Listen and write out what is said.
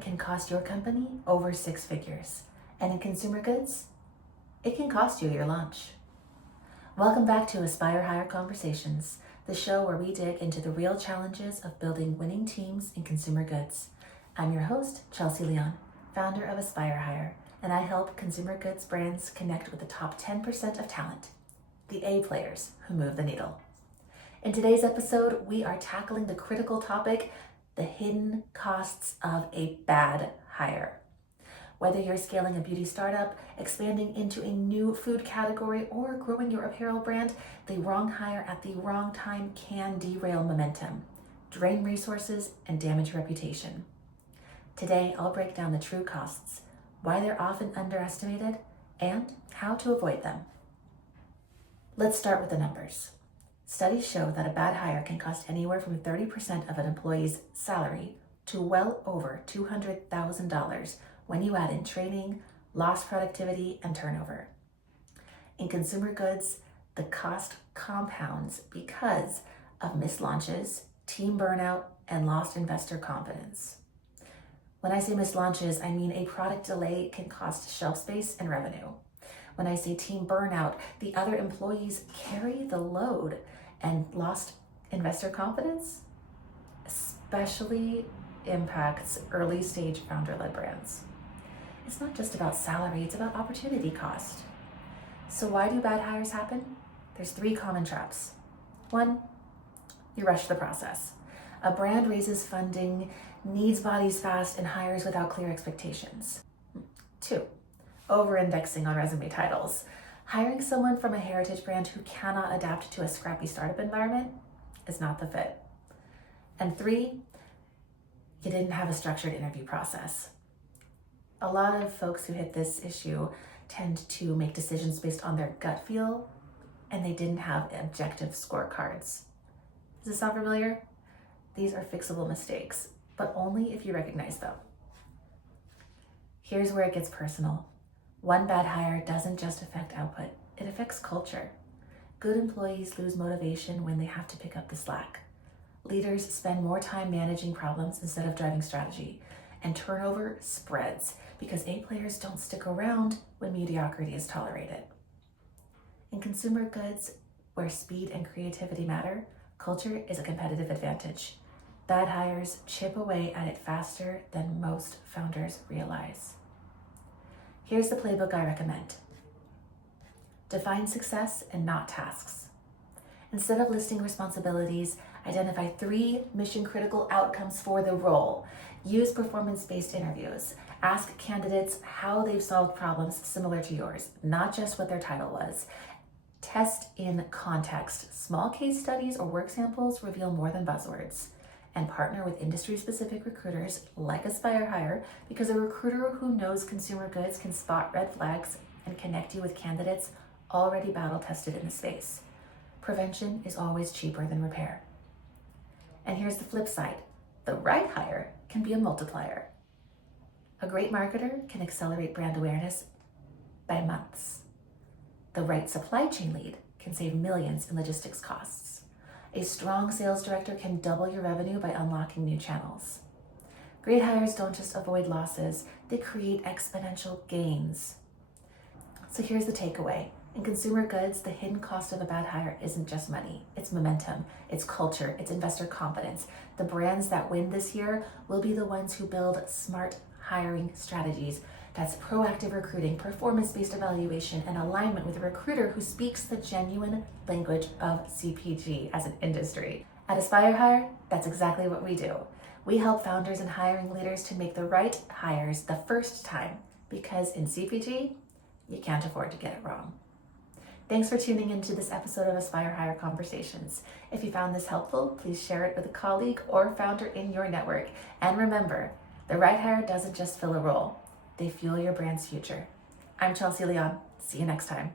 can cost your company over 6 figures. And in consumer goods, it can cost you your lunch. Welcome back to Aspire Hire Conversations, the show where we dig into the real challenges of building winning teams in consumer goods. I'm your host, Chelsea Leon, founder of Aspire Hire, and I help consumer goods brands connect with the top 10% of talent, the A players who move the needle. In today's episode, we are tackling the critical topic, the hidden costs of a bad hire. Whether you're scaling a beauty startup, expanding into a new food category, or growing your apparel brand, the wrong hire at the wrong time can derail momentum, drain resources, and damage reputation. Today, I'll break down the true costs, why they're often underestimated, and how to avoid them. Let's start with the numbers. Studies show that a bad hire can cost anywhere from 30% of an employee's salary to well over $200,000 when you add in training, lost productivity, and turnover. In consumer goods, the cost compounds because of missed launches, team burnout, and lost investor confidence. When I say missed launches, I mean a product delay can cost shelf space and revenue. When I say team burnout, the other employees carry the load, and lost investor confidence especially impacts early stage founder-led brands. It's not just about salary, it's about opportunity cost. So why do bad hires happen? There's 3 common traps. 1, you rush the process. A brand raises funding, needs bodies fast, and hires without clear expectations. 2, over-indexing on resume titles. Hiring someone from a heritage brand who cannot adapt to a scrappy startup environment is not the fit. And 3, you didn't have a structured interview process. A lot of folks who hit this issue tend to make decisions based on their gut feel, and they didn't have objective scorecards. Does this sound familiar? These are fixable mistakes, but only if you recognize them. Here's where it gets personal. One bad hire doesn't just affect output, it affects culture. Good employees lose motivation when they have to pick up the slack. Leaders spend more time managing problems instead of driving strategy, and turnover spreads because A players don't stick around when mediocrity is tolerated. In consumer goods, where speed and creativity matter, culture is a competitive advantage. Bad hires chip away at it faster than most founders realize. Here's the playbook I recommend. Define success and not tasks. Instead of listing responsibilities, identify 3 mission-critical outcomes for the role. Use performance-based interviews. Ask candidates how they've solved problems similar to yours, not just what their title was. Test in context. Small case studies or work samples reveal more than buzzwords. And partner with industry-specific recruiters like Aspire Hire, because a recruiter who knows consumer goods can spot red flags and connect you with candidates already battle-tested in the space. Prevention is always cheaper than repair. And here's the flip side. The right hire can be a multiplier. A great marketer can accelerate brand awareness by months. The right supply chain lead can save millions in logistics costs. A strong sales director can double your revenue by unlocking new channels. Great hires don't just avoid losses, they create exponential gains. So here's the takeaway. In consumer goods, the hidden cost of a bad hire isn't just money, it's momentum, it's culture, it's investor confidence. The brands that win this year will be the ones who build smart hiring strategies. That's proactive recruiting, performance-based evaluation, and alignment with a recruiter who speaks the genuine language of CPG as an industry. At Aspire Hire, that's exactly what we do. We help founders and hiring leaders to make the right hires the first time, because in CPG, you can't afford to get it wrong. Thanks for tuning into this episode of Aspire Hire Conversations. If you found this helpful, please share it with a colleague or founder in your network. And remember, the right hire doesn't just fill a role. They fuel your brand's future. I'm Chelsea Leon. See you next time.